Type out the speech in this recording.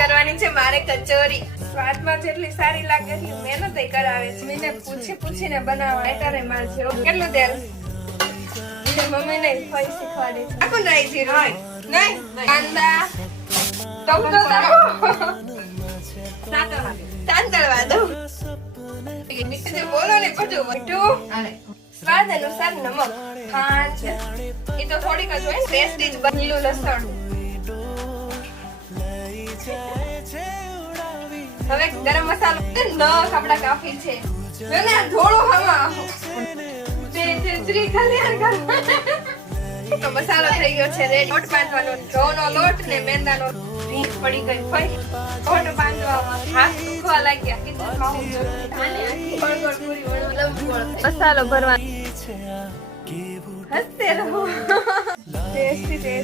કરવાની છે મારે કચોરી. સ્વાદમાં જેટલી સારી લાગે એટલી મહેનત કરાવે છે. મને પૂછીને બનાવવા એટલે માર જેવો કેટલું તેલ મમ્મી ને ફરી શીખવાડે છે. આખું રાઈ જીરું નહીં કાંદા ટમેટો તાંતળવા દો. બોલો ને બધું મીઠું સ્વાદ અનુસાર નમક ખાંડ એ તો થોડીક જ હોય. ટેસ્ટી જ લીલું લસણ. હવે ગરમ મસાલો આપડા કાફી છે. થોડો હવા તો મસાલો થઈ ગયો છે રેડી. લોટ બાંધવાનો ઘઉંનો લોટ ને મેંદાનો ભીંગ પડી ગઈ ભાઈ. લોટ બાંધવામાં હાથ દુખવા લાગ્યા. કિચનમાં હું ગોળ પૂરી મસાલો ભરવાનો. હસતે રહો. ટેસ્ટી